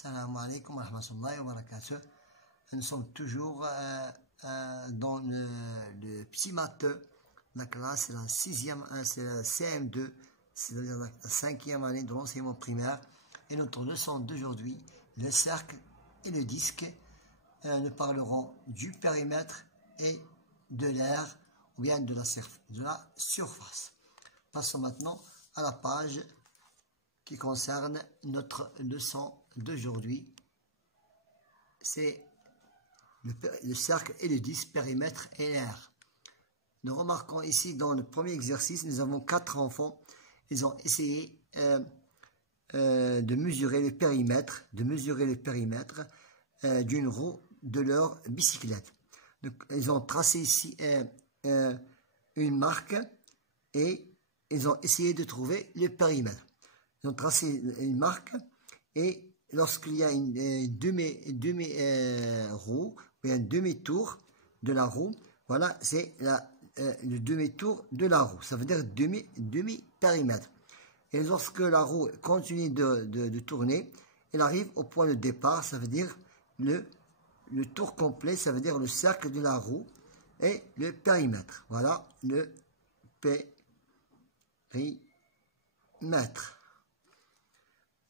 Salam alaikum wa rahmatullahi wa barakatuh. Nous sommes toujours dans le petit maths. La classe, c'est la sixième, c'est la CM2, c'est-à-dire la cinquième année de l'enseignement primaire. Et notre leçon d'aujourd'hui, le cercle et le disque, nous parlerons du périmètre et de l'air, ou bien de la surface. Passons maintenant à la page qui concerne notre leçon d'aujourd'hui. C'est le cercle et le disque, périmètre et l'air. Nous remarquons ici dans le premier exercice, nous avons 4 enfants. Ils ont essayé de mesurer le périmètre, d'une roue de leur bicyclette. Donc, ils ont tracé ici une marque et ils ont essayé de trouver le périmètre. Ils ont tracé une marque et lorsqu'il y a une demi-roue, ou un demi-tour de la roue, voilà, c'est le demi-tour de la roue. Ça veut dire demi-périmètre. Et lorsque la roue continue de tourner, elle arrive au point de départ, ça veut dire le tour complet, ça veut dire le cercle de la roue et le périmètre. Voilà le périmètre.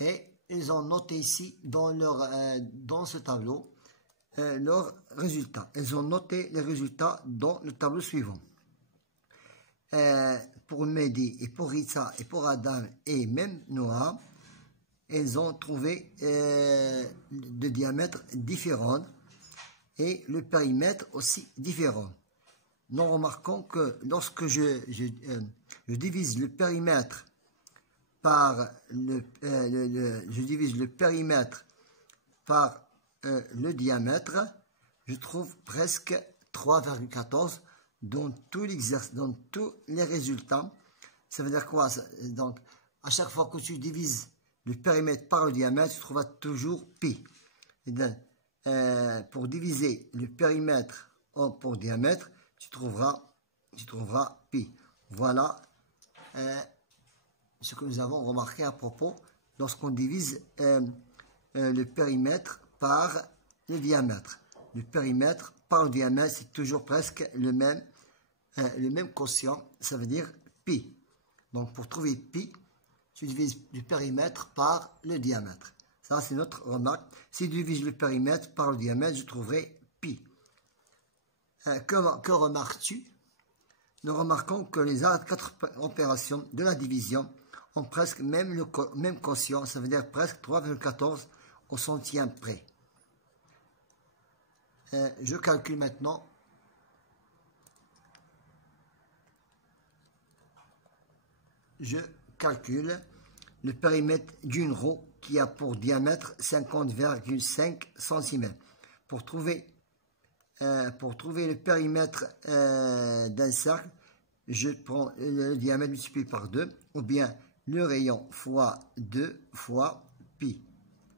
Et ils ont noté ici dans ce tableau leurs résultats. Ils ont noté les résultats dans le tableau suivant. Pour Mehdi et pour Ritza et pour Adam et même Noah, ils ont trouvé des diamètres différents et le périmètre aussi différent. Nous remarquons que lorsque je divise le périmètre par le diamètre, je trouve presque 3,14 dans tous les résultats. Ça veut dire quoi? Donc, à chaque fois que tu divises le périmètre par le diamètre, tu trouveras toujours pi. Et donc, pour diviser le périmètre pour diamètre, tu trouveras pi. Voilà ce que nous avons remarqué à propos lorsqu'on divise le périmètre par le diamètre. Le périmètre par le diamètre, c'est toujours presque le même quotient, ça veut dire pi. Donc pour trouver pi, tu divises le périmètre par le diamètre. Ça, c'est notre remarque. Si tu divises le périmètre par le diamètre, je trouverai pi. Que remarques-tu? Nous remarquons que les 4 opérations de la division ont presque même quotient, ça veut dire presque 3,14 au centième près. Je calcule maintenant. Je calcule le périmètre d'une roue qui a pour diamètre 50,5 cm. Pour trouver le périmètre d'un cercle, je prends le diamètre multiplié par 2, ou bien le rayon fois 2 fois pi.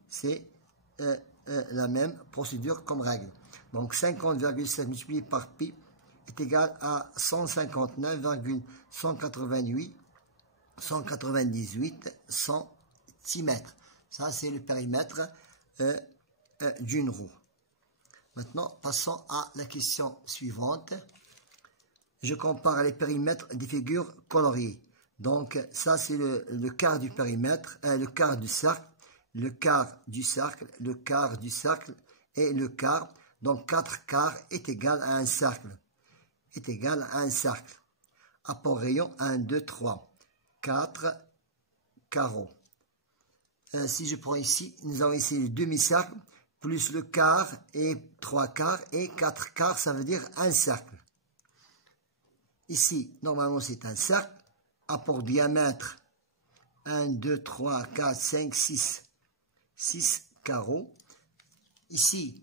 C'est la même procédure comme règle. Donc 50,7 multiplié par pi est égal à 159,198 cm. Ça, c'est le périmètre d'une roue. Maintenant, passons à la question suivante. Je compare les périmètres des figures coloriées. Donc, ça, c'est le quart du périmètre, le quart du cercle, le quart du cercle, le quart du cercle et le quart. Donc, 4 quarts est égal à un cercle. Apport rayon 1, 2, 3. 4 carreaux. Si je prends ici, nous avons ici le demi-cercle, plus le quart et 3 quarts et 4 quarts, ça veut dire un cercle. Ici, normalement, c'est un cercle. Apport diamètre 1, 2, 3, 4, 5, 6. 6 carreaux. Ici,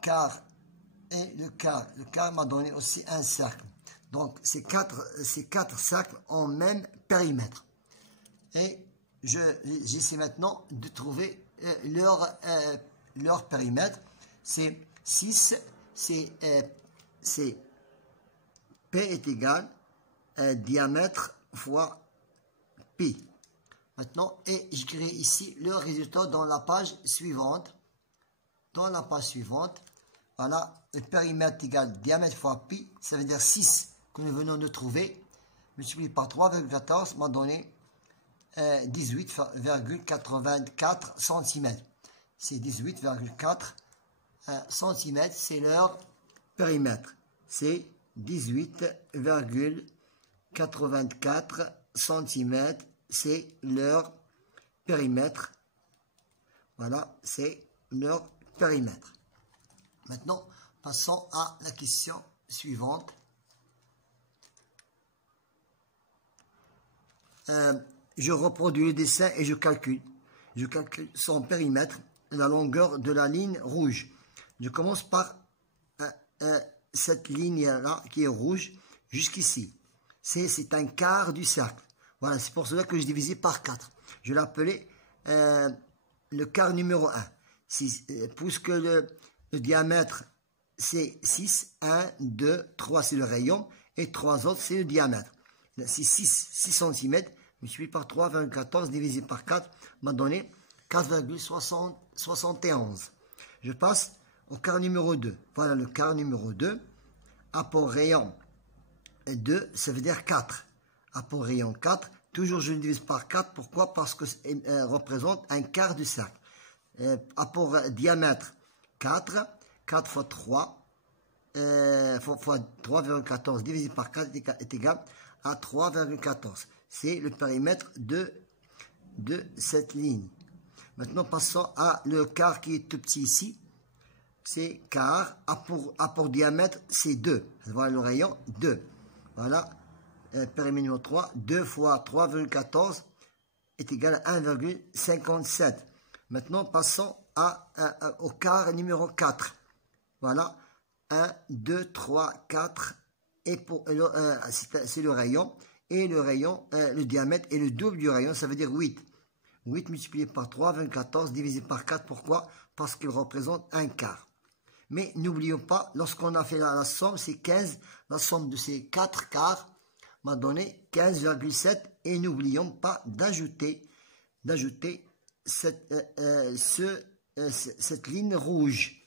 quart et le quart. Le quart m'a donné aussi un cercle. Donc, ces quatre cercles ont même périmètre. Et j'essaie maintenant de trouver leur périmètre. C'est 6, c'est P est égal à diamètre fois pi. Maintenant, et j'écris ici le résultat dans la page suivante. Dans la page suivante, voilà, le périmètre égale diamètre fois pi, ça veut dire 6 que nous venons de trouver, multiplié par 3,14 m'a donné 18,84 cm. C'est 18,4 cm, c'est leur périmètre. C'est 18,84 cm, c'est leur périmètre. Voilà, c'est leur périmètre. Maintenant, passons à la question suivante. Je reproduis le dessin et je calcule. Je calcule son périmètre, la longueur de la ligne rouge. Je commence par cette ligne-là qui est rouge jusqu'ici. C'est un quart du cercle. Voilà, c'est pour cela que je divisais par 4. Je l'appelais le quart numéro 1. Puisque le diamètre c'est 6, 1, 2, 3 c'est le rayon et 3 autres c'est le diamètre. C'est 6 cm, multiplié par 3,14 divisé par 4 m'a donné 4,71. Je passe au quart numéro 2. Voilà le quart numéro 2. Apport rayon 2, ça veut dire 4. Apport rayon 4, toujours je le divise par 4. Pourquoi? Parce que ça représente un quart du cercle. Apport diamètre 4, 4 fois 3, fois 3,14 divisé par 4 est égal à 3,14. C'est le périmètre de cette ligne. Maintenant, passons à le quart qui est tout petit ici. C'est quart, apport diamètre, c'est 2. Voilà le rayon, 2. Voilà, périmètre numéro 3, 2 fois 3,14 est égal à 1,57. Maintenant, passons au quart numéro 4. Voilà, 1, 2, 3, 4. Et c'est le rayon. Et le rayon, le diamètre est le double du rayon, ça veut dire 8. 8 multiplié par 3,14 divisé par 4. Pourquoi? Parce qu'il représente un quart. Mais n'oublions pas, lorsqu'on a fait la somme, c'est 15. La somme de ces 4 quarts m'a donné 15,7. Et n'oublions pas d'ajouter cette ligne rouge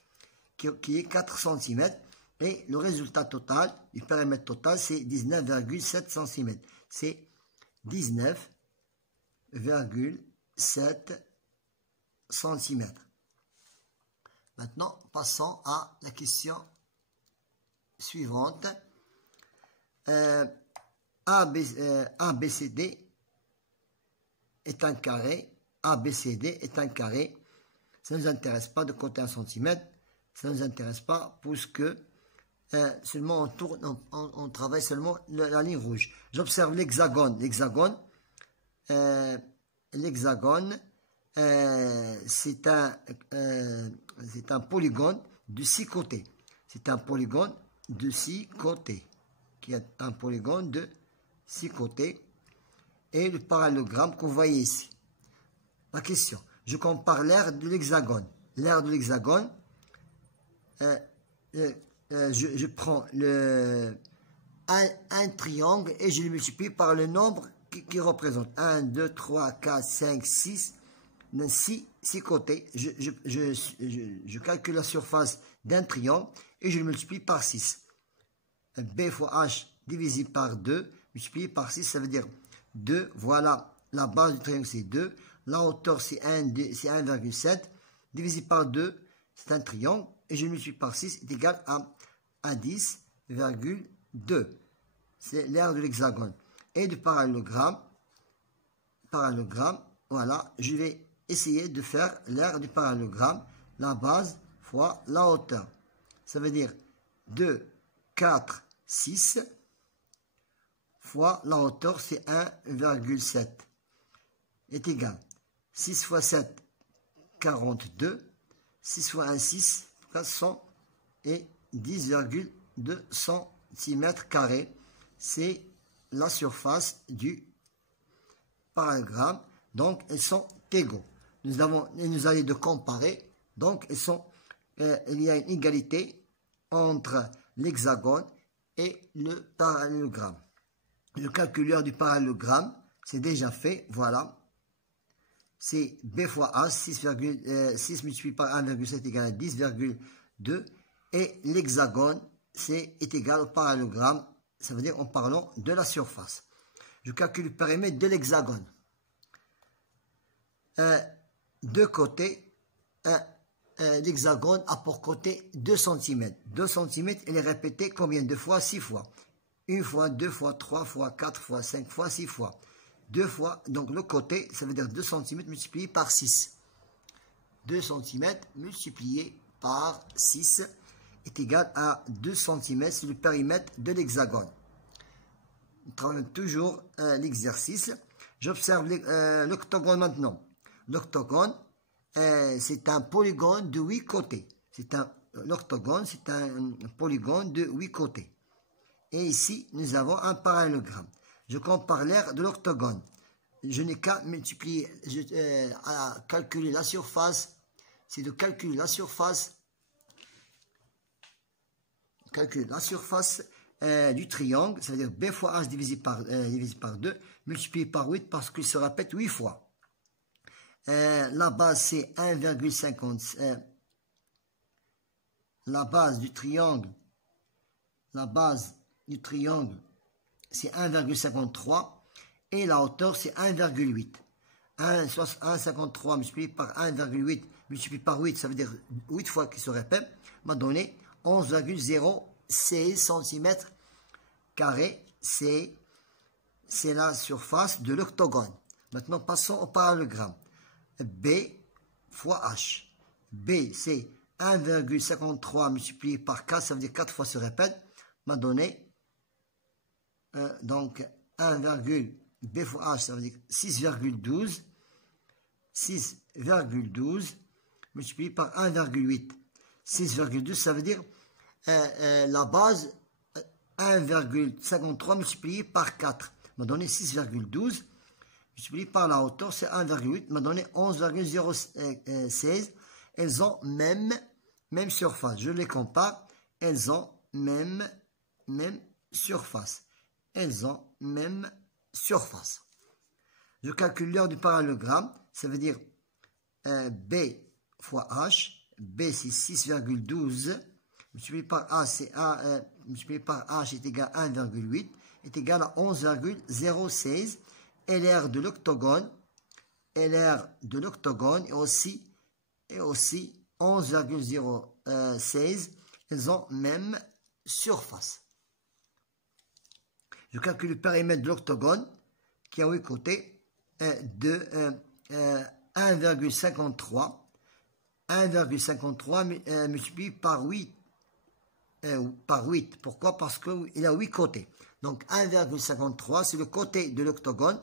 qui est 4 cm. Et le résultat total, du périmètre total, c'est 19,7 cm. C'est 19,7 cm. Maintenant, passons à la question suivante. ABCD est un carré. ABCD est un carré. Ça ne nous intéresse pas de compter 1 cm. Ça ne nous intéresse pas puisque seulement on travaille seulement la ligne rouge. J'observe l'hexagone. L'hexagone, c'est un polygone de 6 côtés. C'est un polygone de 6 côtés. Qui a un polygone de 6 côtés. Et le parallélogramme que vous voyez ici. La question. Je compare l'aire de l'hexagone. L'aire de l'hexagone, je prends un triangle et je le multiplie par le nombre qui représente 1, 2, 3, 4, 5, 6, 6 côtés. Je calcule la surface d'un triangle et je le multiplie par 6. B fois H divisé par 2, multiplié par 6, ça veut dire 2. Voilà, la base du triangle c'est 2. La hauteur c'est 1,7. Divisé par 2, c'est un triangle. Et je multiplie par 6 est égal à 10,2. C'est l'aire de l'hexagone. Et du parallélogramme, voilà, je vais essayer de faire l'aire du parallélogramme, la base fois la hauteur. Ça veut dire 2, 4, 6 fois la hauteur, c'est 1,7 est égal. 6 fois 7, 42. 6 fois 1, 6, 400 et 10,2 cm². C'est la surface du parallélogramme. Donc, elles sont égaux. Nous allons de comparer. Donc, il y a une égalité entre l'hexagone et le parallélogramme. Le calculeur du parallélogramme, c'est déjà fait. Voilà. c'est B fois H, 6 multiplié par 1,7 égale à 10,2. Et l'hexagone, est égal au parallélogramme, ça veut dire en parlant de la surface. Je calcule le périmètre de l'hexagone. De côté, l'hexagone a pour côté 2 cm. 2 cm, il est répété combien de fois? 6 fois. 1 fois, 2 fois, 3 fois, 4 fois, 5 fois, 6 fois. 2 fois, donc le côté, ça veut dire 2 cm multiplié par 6. 2 cm multiplié par 6 est égal à 2 cm, c'est le périmètre de l'hexagone. Nous travaillons toujours l'exercice. J'observe l'octogone maintenant. L'octogone, c'est un polygone de 8 côtés. L'octogone, c'est un polygone de 8 côtés. Et ici, nous avons un parallélogramme. Je compare l'aire de l'octogone. Je n'ai qu'à multiplier, à calculer la surface. C'est de calculer la surface. Du triangle, c'est-à-dire B fois H divisé par 2, multiplié par 8 parce qu'il se répète 8 fois. La base, c'est 1,50. La base du triangle, c'est 1,53 et la hauteur, c'est 1,8. 1,53 multiplié par 1,8 multiplié par 8, ça veut dire 8 fois qui se répète, m'a donné 11,016 cm². C'est la surface de l'octogone. Maintenant, passons au parallélogramme. B fois H. B, c'est 1,53 multiplié par 4, ça veut dire 4 fois se répète, m'a donné donc B fois H, ça veut dire 6,12. 6,12 multiplié par 1,8. 6,12, ça veut dire la base 1,53 multiplié par 4 m'a donné 6,12 multiplié par la hauteur, c'est 1,8 m'a donné 11,016. Elles ont même surface. Je les compare. Elles ont même surface. Je calcule l'aire du parallélogramme. Ça veut dire B fois H. B, c'est 6,12. Multiplié par A, c'est multiplié par H est égal à 1,8. Est égal à 11,016. Et l'aire de l'octogone. Est aussi 11,016. Elles ont même surface. Je calcule le périmètre de l'octogone qui a 8 côtés de 1,53. 1,53 multiplié par 8. Pourquoi? Parce qu'il a 8 côtés. Donc 1,53, c'est le côté de l'octogone,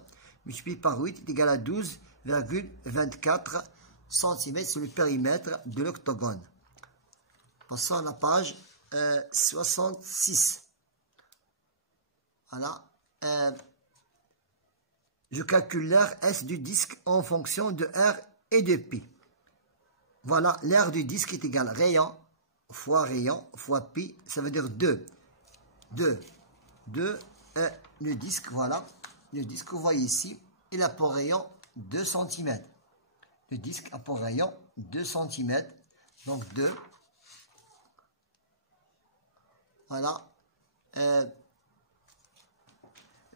multiplié par 8 est égal à 12,24 cm, c'est le périmètre de l'octogone. Passons à la page 66. Voilà. Je calcule l'aire S du disque en fonction de R et de pi. Voilà, l'aire du disque est égal à rayon fois pi, ça veut dire 2. Le disque, voilà. Le disque, vous voyez ici, il a pour rayon 2 cm. Le disque a pour rayon 2 cm. Donc 2. Voilà.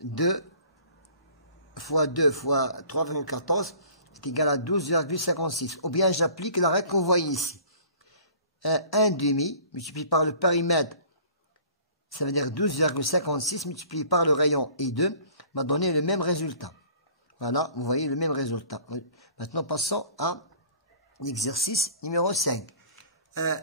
2 fois 2 fois 3,14 est égal à 12,56. Ou bien j'applique la règle qu'on voit ici. 1 demi multiplié par le périmètre, ça veut dire 12,56 multiplié par le rayon I2 m'a donné le même résultat. Voilà, vous voyez le même résultat. Maintenant, passons à l'exercice numéro 5.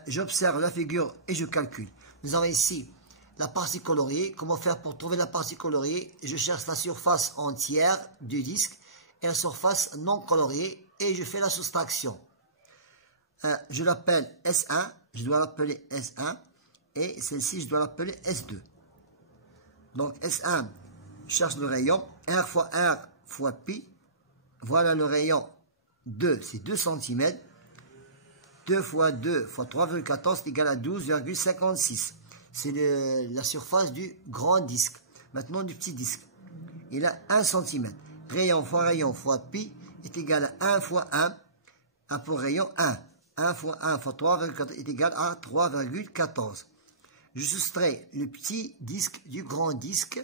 J'observe la figure et je calcule. Nous avons ici la partie coloriée. Comment faire pour trouver la partie coloriée? Je cherche la surface entière du disque et la surface non coloriée et je fais la soustraction. Je l'appelle S1, je dois l'appeler S1 et celle-ci je dois l'appeler S2. Donc S1, je cherche le rayon, R fois pi, voilà le rayon 2, c'est 2 cm, 2 fois 2 fois 3,14 est égal à 12,56. C'est la surface du grand disque. Maintenant du petit disque, il a 1 cm. Rayon fois pi est égal à 1 fois 1 pour rayon 1. 1 fois 1 fois 3,14 est égal à 3,14. Je soustrais le petit disque du grand disque.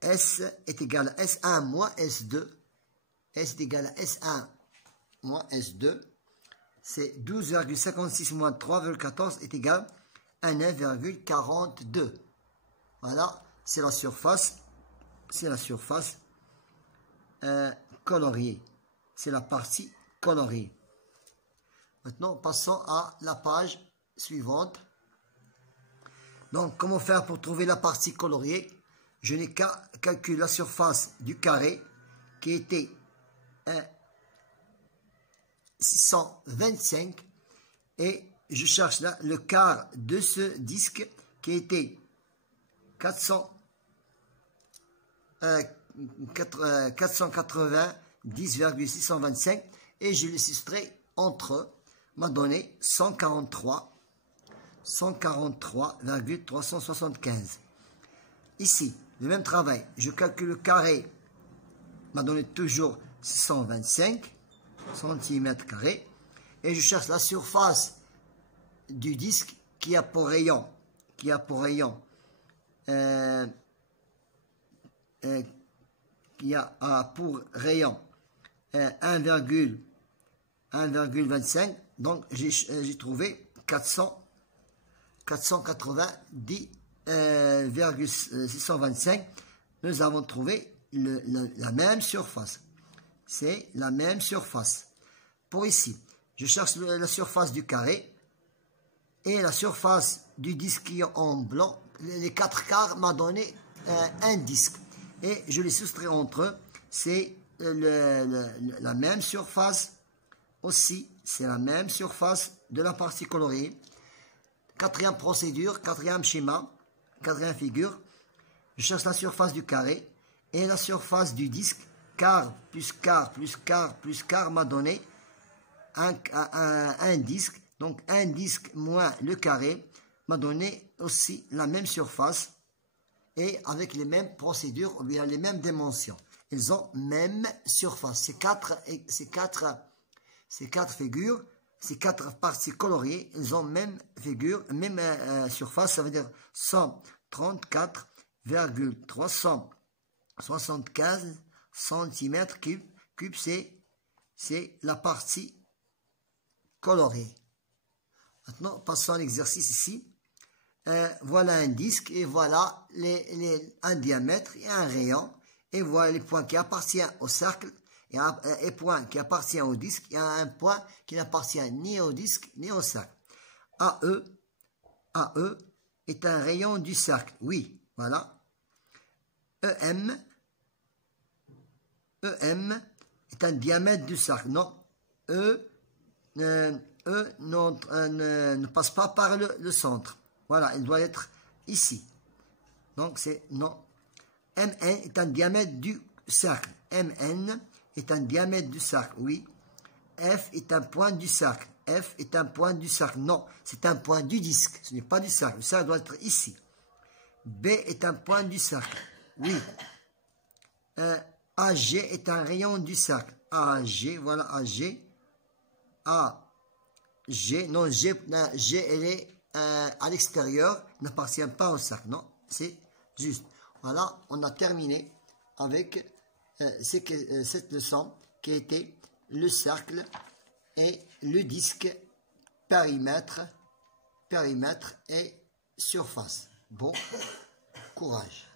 S est égal à S1 moins S2. S est égal à S1 moins S2. C'est 12,56 moins 3,14 est égal à 9,42. Voilà, c'est la surface. C'est la surface coloriée. C'est la partie coloriée. Maintenant, passons à la page suivante. Donc, comment faire pour trouver la partie coloriée? Je n'ai qu'à calculer la surface du carré qui était 625 et je cherche là le quart de ce disque qui était 490,625 et je le soustrais entre eux, m'a donné 143,375. Ici, le même travail, je calcule le carré, m'a donné toujours 625 cm², et je cherche la surface du disque qui a pour rayon, 1,25, donc j'ai trouvé 490,625. Nous avons trouvé la même surface. C'est la même surface. Pour ici, je cherche la surface du carré et la surface du disque qui est en blanc. Les 4 quarts m'a donné un disque. Et je les soustrais entre eux. C'est la même surface aussi. C'est la même surface de la partie coloriée. Quatrième procédure, quatrième schéma, quatrième figure. Je cherche la surface du carré et la surface du disque. Quart plus quart plus quart plus quart m'a donné un disque. Donc un disque moins le carré m'a donné aussi la même surface et avec les mêmes procédures ou bien les mêmes dimensions. Ils ont même surface. Ces quatre figures, ces 4 parties coloriées, ils ont même figure, même surface, ça veut dire 134,375 cm3. C'est la partie colorée. Maintenant, passons à l'exercice ici. Voilà un disque et voilà un diamètre et un rayon. Et voilà les points qui appartiennent au cercle et un point qui appartient au disque. Il y a un point qui n'appartient ni au disque ni au cercle. AE est un rayon du cercle. Oui, voilà. EM est un diamètre du cercle. Non, ne passe pas par le centre. Voilà, il doit être ici. Donc, c'est non. MN est un diamètre du cercle. MN est un diamètre du cercle, oui. F est un point du cercle. F est un point du cercle. Non, c'est un point du disque. Ce n'est pas du cercle. Le cercle doit être ici. B est un point du cercle. Oui. AG est un rayon du cercle. AG, voilà AG. AG, non, G elle est à l'extérieur, n'appartient pas au cercle. Non, c'est juste. Voilà, on a terminé avec cette leçon qui était le cercle et le disque, périmètre et surface. Bon courage.